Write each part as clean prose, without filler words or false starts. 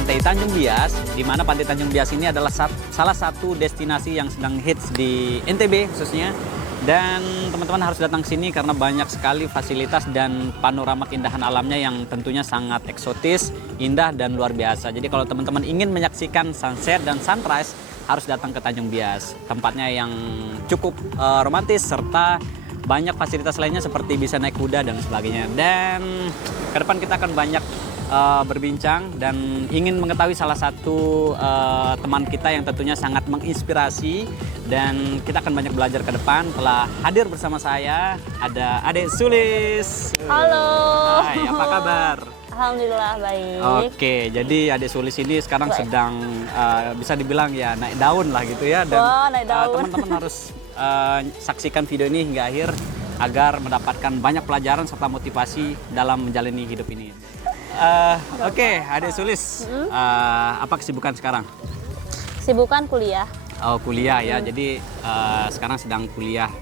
Pantai Tanjung Bias, di mana Pantai Tanjung Bias ini adalah salah satu destinasi yang sedang hits di NTB khususnya. Dan teman-teman harus datang ke sini karena banyak sekali fasilitas dan panorama keindahan alamnya yang tentunya sangat eksotis, indah, dan luar biasa. Jadi kalau teman-teman ingin menyaksikan sunset dan sunrise, harus datang ke Tanjung Bias. Tempatnya yang cukup romantis serta banyak fasilitas lainnya seperti bisa naik kuda dan sebagainya. Dan ke depan kita akan banyak berbincang dan ingin mengetahui salah satu teman kita yang tentunya sangat menginspirasi, dan kita akan banyak belajar ke depan. Telah hadir bersama saya ada Adek Sulis. Halo. Hai, apa kabar? Alhamdulillah baik. Oke, jadi Adek Sulis ini sekarang sedang bisa dibilang ya naik daun lah gitu ya. Dan naik daun. teman-teman harus saksikan video ini hingga akhir agar mendapatkan banyak pelajaran serta motivasi dalam menjalani hidup ini. Oke, Adek Sulis, apa kesibukan sekarang? Sibukan kuliah. Oh, kuliah ya. Jadi sekarang sedang kuliah.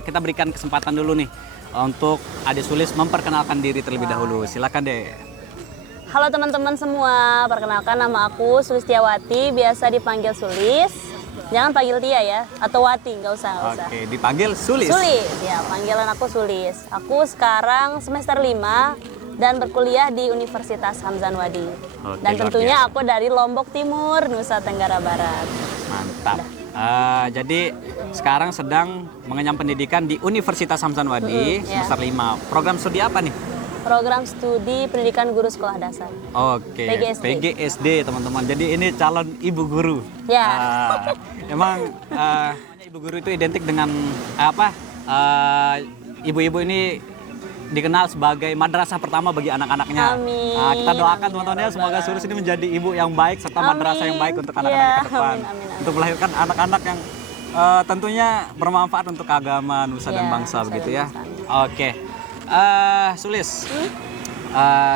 Kita berikan kesempatan dulu nih untuk Adek Sulis memperkenalkan diri terlebih dahulu. Silakan deh. Halo teman-teman semua, perkenalkan nama aku Sulistiawati, biasa dipanggil Sulis. Jangan panggil Tia ya, atau Wati, nggak usah. Oke, dipanggil Sulis. Sulis, ya panggilan aku Sulis. Aku sekarang semester 5 dan berkuliah di Universitas Hamzan Wadi. Oke, Dan luar tentunya biasa. aku dari Lombok Timur, Nusa Tenggara Barat. Mantap. Jadi sekarang sedang mengenyam pendidikan di Universitas Hamzan Wadi, ya. semester 5. Program studi apa nih? Program studi pendidikan guru sekolah dasar. Oke, PGSD. PGSD teman-teman. Jadi ini calon ibu guru. Ya. Emang ibu guru itu identik dengan apa? Ibu-ibu ini dikenal sebagai madrasah pertama bagi anak-anaknya. Amin. Kita doakan Amin, teman-teman ya ya, semoga Rabbal Sulis ini menjadi ibu yang baik serta Amin. madrasah yang baik untuk anak-anak Ya, ke depan. amin. Untuk melahirkan anak-anak yang tentunya bermanfaat untuk agama, nusa dan Ya, bangsa nusa begitu dan ya. bangsa. Oke. Sulis.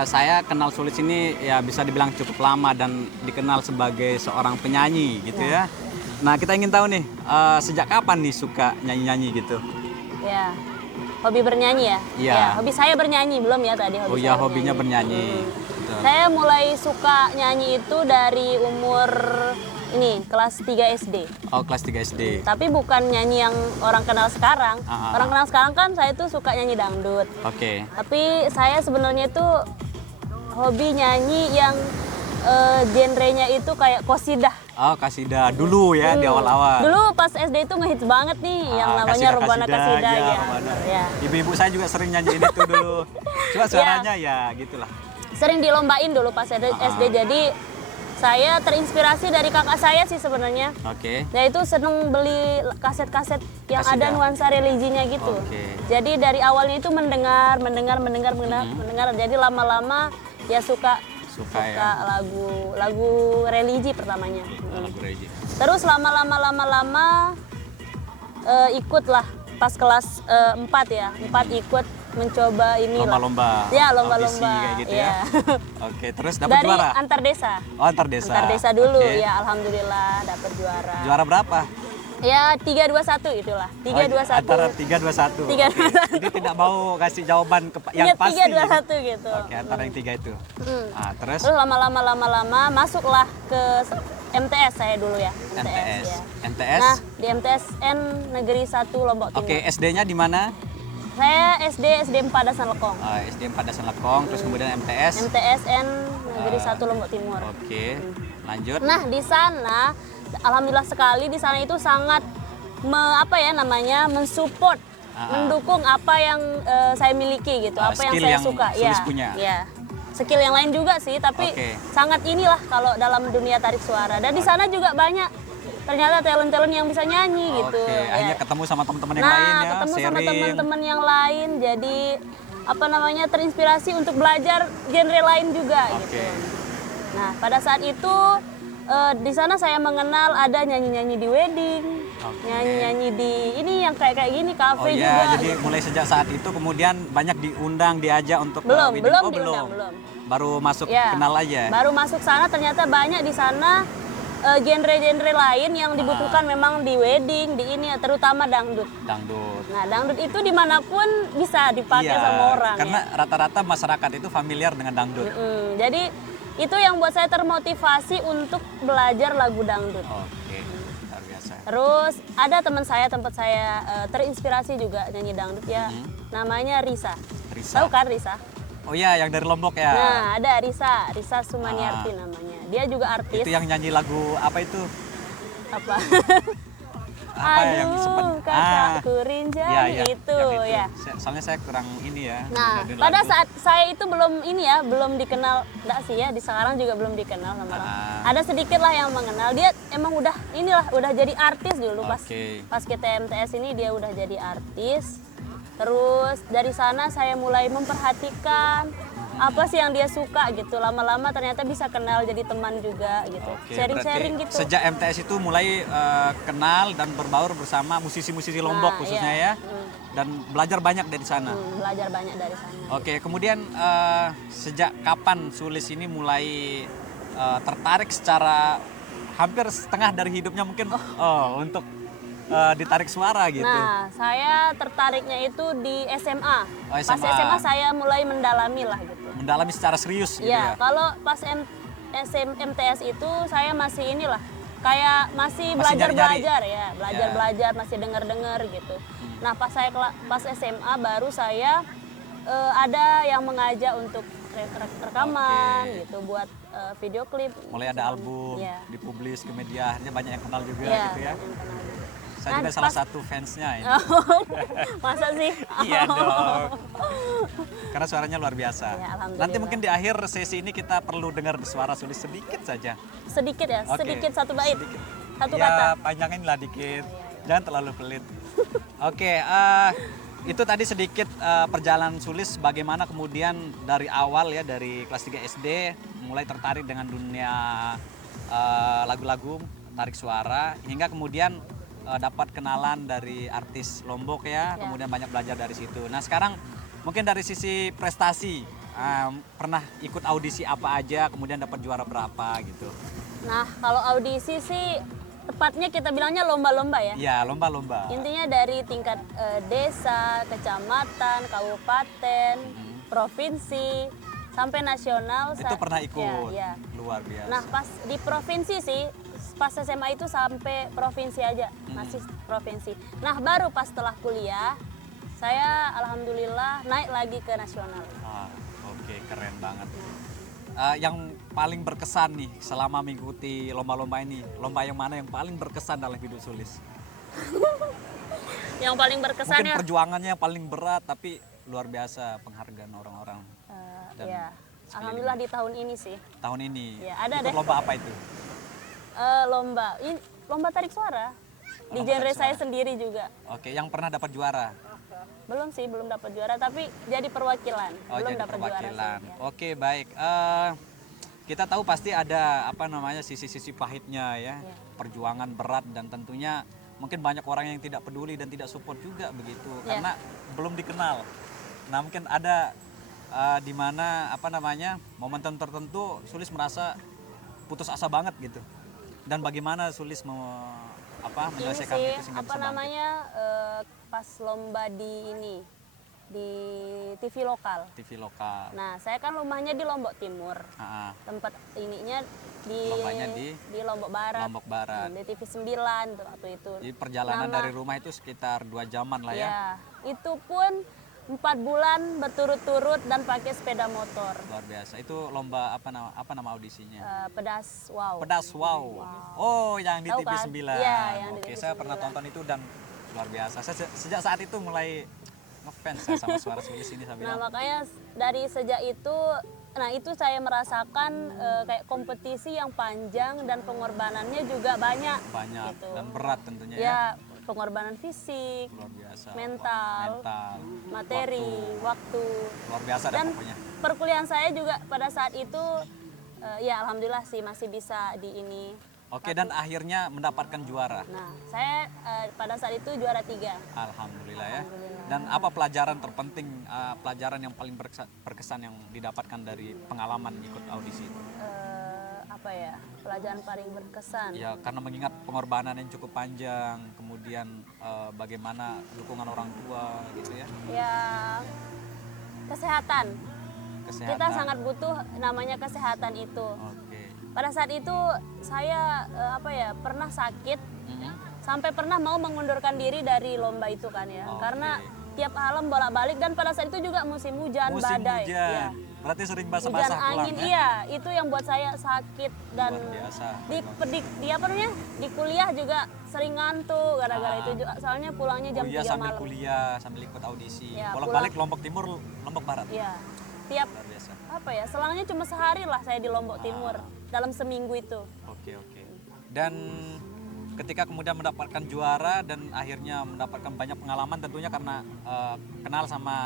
Saya kenal Sulis ini ya bisa dibilang cukup lama dan dikenal sebagai seorang penyanyi gitu ya. Nah, kita ingin tahu nih sejak kapan nih suka nyanyi-nyanyi gitu? Ya, hobi bernyanyi ya? Iya. Ya, hobi saya bernyanyi, belum ya tadi hobi Oh saya iya, hobinya bernyanyi. Betul. Saya mulai suka nyanyi itu dari umur ini, kelas 3 SD. Oh, kelas 3 SD. Tapi bukan nyanyi yang orang kenal sekarang. Ah. Orang kenal sekarang kan saya tuh suka nyanyi dangdut. Oke. Tapi saya sebenarnya itu hobi nyanyi yang genrenya itu kayak qosidah. Oh, kasidah dulu ya di awal-awal. Dulu pas SD itu ngehits banget nih yang namanya Rebana Qasidah ya. ya. Rebana. Ya. Ibu-ibu saya juga sering nyanyiin itu dulu. Cuma suaranya ya gitulah. Sering dilombain dulu pas SD, jadi saya terinspirasi dari kakak saya sih sebenarnya. Oke. Nah itu seneng beli kaset-kaset yang Qasidah. ada nuansa religinya gitu. Oke. Jadi dari awalnya itu mendengar. Jadi lama-lama ya suka ya. lagu religi pertamanya. Lagu religi. Terus lama-lama ikutlah pas kelas 4 ya. 4 ikut mencoba ini Lomba-lomba. Ya, audisi lomba-lomba. kayak gitu ya. ya. Oke, terus dapat Dari juara? antar desa. Oh, antar desa. Antar desa dulu Oke. ya, alhamdulillah dapat juara. Juara berapa? Ya 3-2-1 itulah. 3-2-1. Antara 3-2-1. 3-2-1. Oke. Jadi tidak mau kasih jawaban yang Iya, pasti. 3-2-1 gitu. Oke, antara yang 3 itu. Terus Terus lama-lama masuklah ke MTS saya dulu ya. MTS. Ya. MTS. Nah, di MTSN Negeri 1 Lombok Timur. Oke, SD-nya di mana? Saya SD 4 Dasan Lekong. SD 4 Dasan Lekong, terus kemudian MTS. MTSN Negeri 1 Lombok Timur. Oke, lanjut. Nah, di sana alhamdulillah sekali di sana itu sangat mensupport, mendukung apa yang saya miliki gitu, apa yang skill saya yang suka. Sulis punya. Ya. Skill yang lain juga sih, tapi Oke. sangat inilah kalau dalam dunia tarik suara. Dan di sana juga banyak ternyata talent-talent yang bisa nyanyi gitu. Oke, akhirnya ketemu sama teman-teman yang Nah, lain ya, ketemu sama sharing. teman-teman yang lain, jadi terinspirasi untuk belajar genre lain juga Oke. gitu. Nah, pada saat itu di sana saya mengenal ada nyanyi-nyanyi di wedding, Oke. nyanyi-nyanyi di ini yang kayak gini kafe Oh juga. ya, jadi mulai sejak saat itu kemudian banyak diundang, diajak untuk Belum, wedding. belum Oh, diundang, belum. Baru masuk Ya, kenal aja. baru masuk sana ternyata banyak di sana genre-genre lain yang dibutuhkan memang di wedding, di ini terutama dangdut. Dangdut. Nah, dangdut itu dimanapun bisa dipakai Iya, sama orang. karena ya. rata-rata masyarakat itu familiar dengan dangdut. Jadi Itu yang buat saya termotivasi untuk belajar lagu dangdut. Oke, luar biasa. Terus ada teman saya, tempat saya terinspirasi juga nyanyi dangdut ya. Namanya Risa. Risa. Tahu kan Risa? Oh iya, yang dari Lombok ya. Nah, ada Risa Sumaniarti namanya. Dia juga artis. Itu yang nyanyi lagu apa itu? Apa? Apa yang sempat kakakku Rinjani itu ya. Soalnya saya kurang ini ya. Nah, dengerin pada lagu. saat saya itu belum ini ya, belum dikenal, enggak sih ya, di sekarang juga belum dikenal lama-lama. Ada sedikit lah yang mengenal. Dia emang udah inilah, udah jadi artis dulu pas kita MTS ini dia udah jadi artis. Terus dari sana saya mulai memperhatikan apa sih yang dia suka gitu. Lama-lama ternyata bisa kenal jadi teman juga gitu. Sharing-sharing gitu. Sejak MTS itu mulai kenal dan berbaur bersama musisi-musisi Lombok khususnya ya. Dan belajar banyak dari sana. Belajar banyak dari sana. Oke, kemudian sejak kapan Sulis ini mulai tertarik secara hampir setengah dari hidupnya mungkin untuk ditarik suara gitu? Nah, saya tertariknya itu di SMA. Oh, Pas SMA saya mulai mendalami lah gitu. Mendalami secara serius gitu Ya, ya? kalau pas MTS itu saya masih inilah, kayak masih belajar-belajar ya, belajar-belajar, masih dengar-dengar gitu. Nah, pas SMA baru saya ada yang mengajak untuk rekaman gitu, buat video klip. Mulai ada album, dipublis ke media, akhirnya banyak yang kenal juga gitu ya? Saya juga salah satu fansnya ini. Masa sih? Iya dong. Karena suaranya luar biasa. Ya, nanti mungkin di akhir sesi ini kita perlu dengar suara Sulis sedikit saja. Sedikit ya? Sedikit satu bait? Sedikit. Satu ya, kata? panjangin lah dikit. Jangan terlalu pelit. Oke, itu tadi sedikit perjalanan Sulis bagaimana kemudian dari awal ya, dari kelas 3 SD mulai tertarik dengan dunia lagu-lagu, tarik suara, hingga kemudian dapat kenalan dari artis Lombok ya, kemudian banyak belajar dari situ. Nah sekarang mungkin dari sisi prestasi, pernah ikut audisi apa aja, kemudian dapat juara berapa gitu? Nah kalau audisi sih tepatnya kita bilangnya lomba-lomba ya? Iya, lomba-lomba. Intinya dari tingkat desa, kecamatan, kabupaten, provinsi, sampai nasional. Itu pernah ikut? Ya. Luar biasa. Nah pas di provinsi sih, pas SMA itu sampai provinsi aja, masih provinsi. Nah baru pas setelah kuliah, saya alhamdulillah naik lagi ke nasional. Oke, keren banget. Yang paling berkesan nih selama mengikuti lomba-lomba ini, lomba yang mana yang paling berkesan dalam hidup Sulis? Yang paling berkesan mungkin ya? Perjuangannya yang paling berat, tapi luar biasa penghargaan orang-orang. Ya, alhamdulillah di tahun ini sih. Tahun ini? Ya, ada ikut deh. Lomba apa itu? Lomba tarik suara. Di genre saya sendiri juga. Oke, yang pernah dapat juara? Belum sih, belum dapat juara, tapi jadi perwakilan. Belum jadi dapat perwakilan. juara sih, ya. Oke, baik. Kita tahu pasti ada sisi-sisi pahitnya ya, perjuangan berat, dan tentunya mungkin banyak orang yang tidak peduli dan tidak support juga begitu, karena belum dikenal. Nah mungkin ada di mana momentum tertentu Sulis merasa putus asa banget gitu. Dan bagaimana Sulis menyelesaikan itu sehingga bisa bangkit? Pas lomba di TV lokal. TV lokal. Nah, saya kan rumahnya di Lombok Timur. Tempat ininya Lombanya di Lombok Barat. Lombok Barat. Di TV 9 waktu itu. Jadi perjalanan dari rumah itu sekitar 2 jaman lah ya. Ya, itu pun 4 bulan berturut-turut dan pakai sepeda motor. Luar biasa. Itu lomba apa nama audisinya? Pedas Wow. Pedas Wow. Oh, yang di Tahu TV kan? 9. Iya, yang di Oke, TV saya pernah 9. tonton itu dan luar biasa. Saya sejak saat itu mulai ngefans saya sama suara Sulis ini, saya Nah, bilang. makanya dari sejak itu, itu saya merasakan kayak kompetisi yang panjang dan pengorbanannya juga banyak. Banyak gitu. dan berat tentunya ya. Ya, pengorbanan fisik, Luar biasa. mental, materi, waktu. Luar biasa dah Dan pokoknya. perkuliahan saya juga pada saat itu ya alhamdulillah sih masih bisa di ini. Oke, dan akhirnya mendapatkan juara. Nah, saya pada saat itu juara 3. Alhamdulillah ya. Dan apa pelajaran terpenting, pelajaran yang paling berkesan yang didapatkan dari pengalaman ikut audisi itu? Apa ya, pelajaran paling berkesan? Ya, karena mengingat pengorbanan yang cukup panjang, kemudian bagaimana dukungan orang tua gitu ya. Ya, kesehatan. Kesehatan. Kita sangat butuh namanya kesehatan itu. Oke. Pada saat itu saya pernah sakit, sampai pernah mau mengundurkan diri dari lomba itu kan ya. Oke. Karena tiap malam bolak-balik dan pada saat itu juga musim hujan, badai. Hujan. Ya. Berarti sering Hujan basah-basah angin, pulangnya. iya, itu yang buat saya sakit dan Luar biasa. di kuliah juga sering ngantuk gara-gara itu juga. Soalnya pulangnya jam 3 sambil malam. kuliah, sambil ikut audisi. Ya, Bolak-balik Lombok Timur, Lombok Barat. Iya. Tiap Luar biasa. selangnya cuma sehari lah saya di Lombok Timur dalam seminggu itu. Oke. Dan ketika kemudian mendapatkan juara dan akhirnya mendapatkan banyak pengalaman tentunya karena kenal sama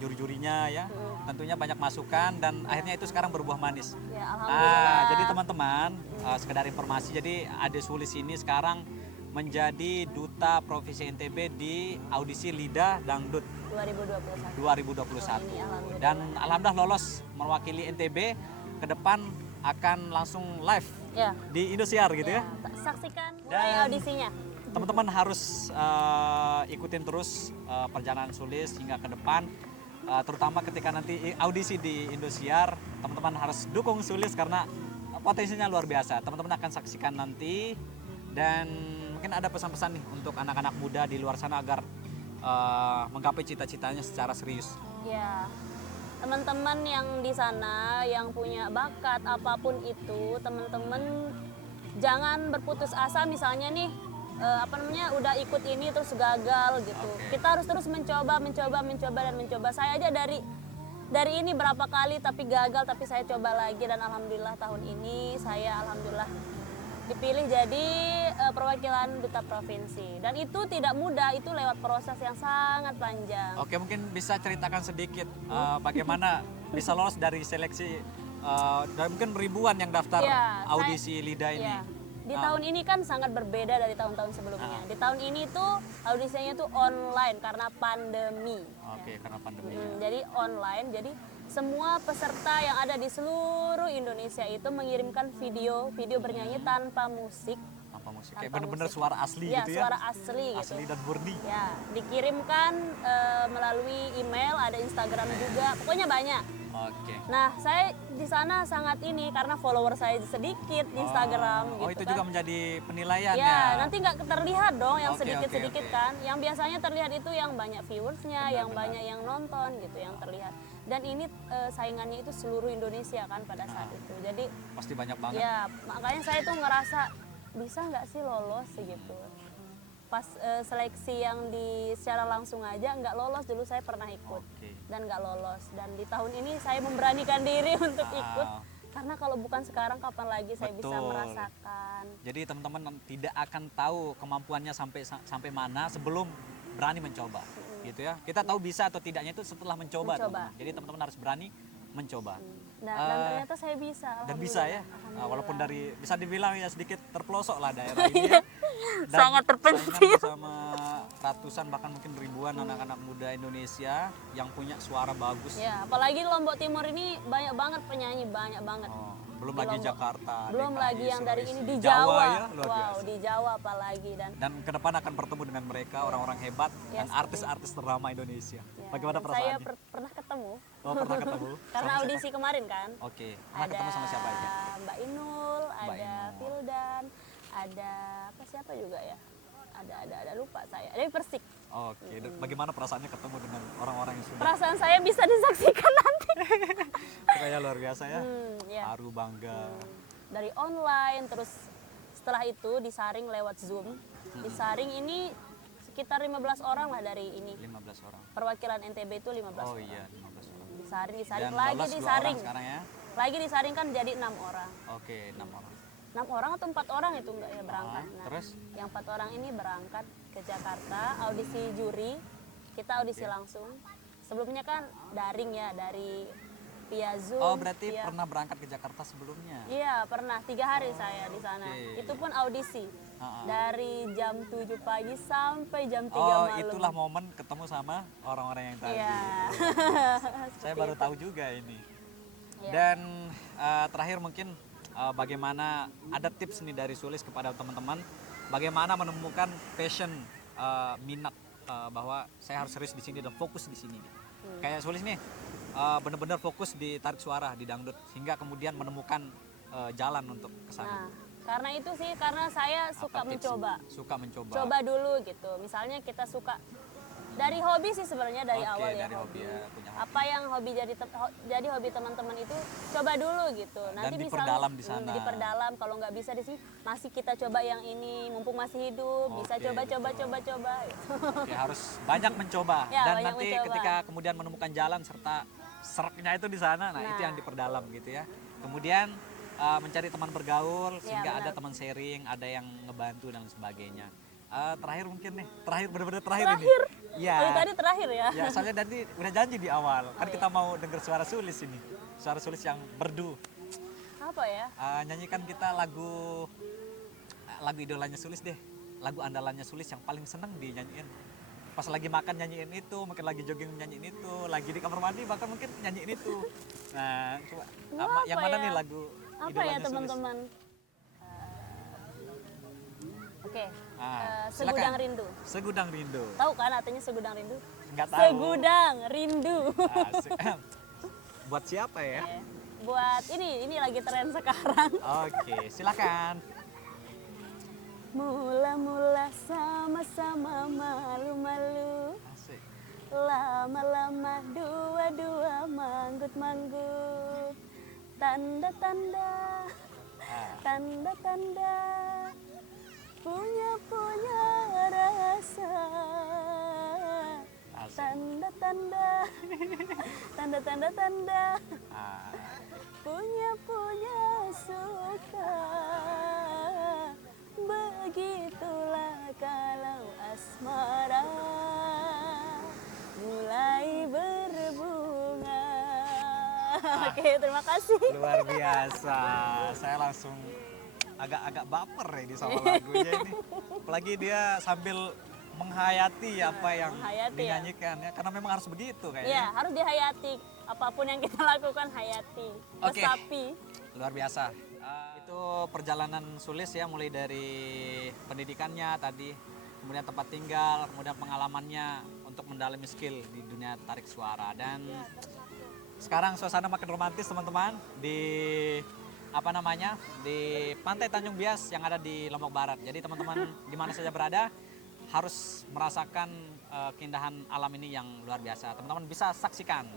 juri-jurinya ya. Tentunya banyak masukan dan akhirnya itu sekarang berbuah manis. Ya, alhamdulillah. Jadi teman-teman, sekedar informasi, jadi Ade Sulis ini sekarang menjadi duta Provinsi NTB di audisi Lidah Dangdut 2021. Ini, alhamdulillah. Dan alhamdulillah lolos mewakili NTB. Ke depan akan langsung live Ya. di Indosiar gitu ya. Saksikan Dan mulai audisinya. Teman-teman harus ikutin terus perjalanan Sulis hingga ke depan. Terutama ketika nanti audisi di Indosiar, teman-teman harus dukung Sulis karena potensinya luar biasa. Teman-teman akan saksikan nanti dan mungkin ada pesan-pesan nih untuk anak-anak muda di luar sana agar menggapai cita-citanya secara serius. Ya, teman-teman yang di sana yang punya bakat apapun itu, teman-teman jangan berputus asa. Misalnya nih udah ikut ini terus gagal gitu. Oke. Kita harus terus mencoba. Saya aja dari ini berapa kali tapi gagal, tapi saya coba lagi dan alhamdulillah tahun ini saya dipilih jadi perwakilan duta provinsi. Dan itu tidak mudah, itu lewat proses yang sangat panjang. Oke, mungkin bisa ceritakan sedikit bagaimana bisa lolos dari seleksi dan mungkin ribuan yang daftar Ya, audisi Lidah ini. Ya. Di tahun ini kan sangat berbeda dari tahun-tahun sebelumnya. Di tahun ini tuh audisinya tuh online karena pandemi. Oke, karena pandemi. Jadi online, jadi semua peserta yang ada di seluruh Indonesia itu mengirimkan video bernyanyi tanpa musik. Tanpa musik. Tanpa Kayak bener-bener musik. suara asli Ya, gitu ya. suara asli gitu. Asli dan murni. Ya, dikirimkan melalui email, ada Instagram juga, pokoknya banyak. Oke. Nah, saya di sana sangat karena follower saya sedikit di Instagram gitu Oh, itu kan. juga menjadi penilaian Ya, ya. nanti nggak terlihat dong yang Oke, sedikit-sedikit oke. kan. Yang biasanya terlihat itu yang banyak viewersnya, yang banyak yang nonton gitu, yang terlihat. Dan ini saingannya itu seluruh Indonesia kan pada saat itu. Jadi Pasti banyak banget. ya makanya saya tuh ngerasa bisa nggak sih lolos gitu. Pas seleksi yang secara langsung aja nggak lolos, dulu saya pernah ikut dan nggak lolos. Dan di tahun ini saya memberanikan diri untuk ikut karena kalau bukan sekarang kapan lagi saya bisa Betul. merasakan. Jadi teman-teman tidak akan tahu kemampuannya sampai mana sebelum berani mencoba, gitu ya. Kita tahu bisa atau tidaknya itu setelah mencoba. Teman-teman. Jadi teman-teman harus berani mencoba. Dan ternyata saya bisa. Dan bisa ya, Alhamdulillah. walaupun dari bisa dibilang ya sedikit terpelosok lah daerah ini ya. Dan Sangat terpencil. saingan bersama ratusan bahkan mungkin ribuan anak-anak muda Indonesia yang punya suara bagus. Ya, apalagi di Lombok Timur ini banyak banget penyanyi, banyak banget. Belum Di lagi Lombok. Jakarta, Belum DKI, lagi yang dari Sulawesi. ini di Jawa Jawa. ya, luar Wow, biasa. di Jawa apalagi Dan ke depan akan bertemu dengan mereka orang-orang hebat Ya, dan artis-artis ternama Indonesia. ya, Bagaimana dan saya perasaannya? pernah ketemu. Oh, pernah ketemu? Karena Sama audisi siapa? kemarin kan. Oke, pernah ketemu sama siapa aja? Mbak Inul, Mbak ada Inul. Vildan, ada siapa juga ya? Ada lupa saya. Ada Persik. Oke, dan bagaimana perasaannya ketemu dengan orang-orang yang sudah Perasaan saya bisa disaksikan nanti. kayak luar biasa ya? Ya. Haru, bangga. Dari online, terus setelah itu disaring lewat Zoom. Disaring ini sekitar 15 orang lah dari ini. 15 orang. Perwakilan NTB itu 15 Oh orang. iya, 15 orang. Disaring Dan lagi lolos 2 disaring. orang sekarang ya? Lagi disaring kan jadi 6 orang. Oke, 6 orang. 6 orang atau 4 orang itu enggak ya berangkat. Nah, terus? yang 4 orang ini berangkat ke Jakarta, audisi juri. Kita audisi langsung. Sebelumnya kan daring ya, dari via Zoom. Oh, berarti via- pernah berangkat ke Jakarta sebelumnya? Iya, pernah 3 hari saya di sana. Oke. Itu pun audisi. Ah. Dari jam 7 pagi sampai jam 3 Oh, malam. itulah momen ketemu sama orang-orang yang tadi. Iya. Saya baru tahu juga ini. Iya. Dan terakhir mungkin bagaimana ada tips nih dari Sulis kepada teman-teman bagaimana menemukan passion, minat bahwa saya harus serius di sini dan fokus di sini. Kayak Sulis nih benar-benar fokus di tarik suara di dangdut sehingga kemudian menemukan jalan untuk ke sana. Nah, karena itu sih, karena saya suka mencoba. Suka mencoba. Coba dulu gitu. Misalnya kita suka dari hobi sih sebenarnya dari awal ya. Dari hobi ya, punya hobi. Apa yang hobi jadi hobi teman-teman itu coba dulu gitu. Nanti dan diperdalam di sana. Diperdalam, kalau nggak bisa di sini masih kita coba yang ini mumpung masih hidup, bisa coba gitu. Oke, harus banyak mencoba. Ya, Dan banyak nanti mencoba. ketika kemudian menemukan jalan serta sereknya itu di sana, nah itu yang diperdalam gitu ya. Kemudian mencari teman bergaul sehingga ada teman sharing, ada yang ngebantu dan sebagainya. Terakhir mungkin nih, benar-benar terakhir ini. Iya. Tadi terakhir ya. Ya, soalnya tadi udah janji di awal. Kan kita mau denger suara Sulis ini. Suara Sulis yang merdu. Apa ya? Nyanyikan kita lagu idolanya Sulis deh. Lagu andalannya Sulis yang paling seneng dinyanyiin. Pas lagi makan nyanyiin itu, mungkin lagi jogging nyanyiin itu, lagi di kamar mandi bahkan mungkin nyanyiin itu. Nah, coba yang mana nih lagu apa idolanya ya teman-teman? Oke. Segudang Rindu. Segudang Rindu. Tahu kan artinya Segudang Rindu? Enggak tahu. Segudang Rindu. Buat siapa ya? Buat ini lagi tren sekarang. Oke, silakan. Mula-mula sama-sama malu-malu. Asik. Lama-lama dua-dua manggut-manggut. Tanda-tanda. Tanda-tanda. Punya rasa. Tanda-tanda. Tanda-tanda. Punya suka. Begitulah kalau asmara mulai berbunga. Oke, terima kasih. Luar biasa. Saya langsung agak baper ini sama lagunya ini. Apalagi dia sambil menghayati apa yang dinyanyikan ya. Karena memang harus begitu kayaknya. Iya, harus dihayati. Apapun yang kita lakukan hayati. Resapi. Luar biasa. Itu perjalanan Sulis ya, mulai dari pendidikannya tadi, kemudian tempat tinggal, kemudian pengalamannya untuk mendalami skill di dunia tarik suara. Dan sekarang suasana makin romantis teman-teman di di Pantai Tanjung Bias yang ada di Lombok Barat. Jadi teman-teman di mana saja berada harus merasakan keindahan alam ini yang luar biasa. Teman-teman bisa saksikan.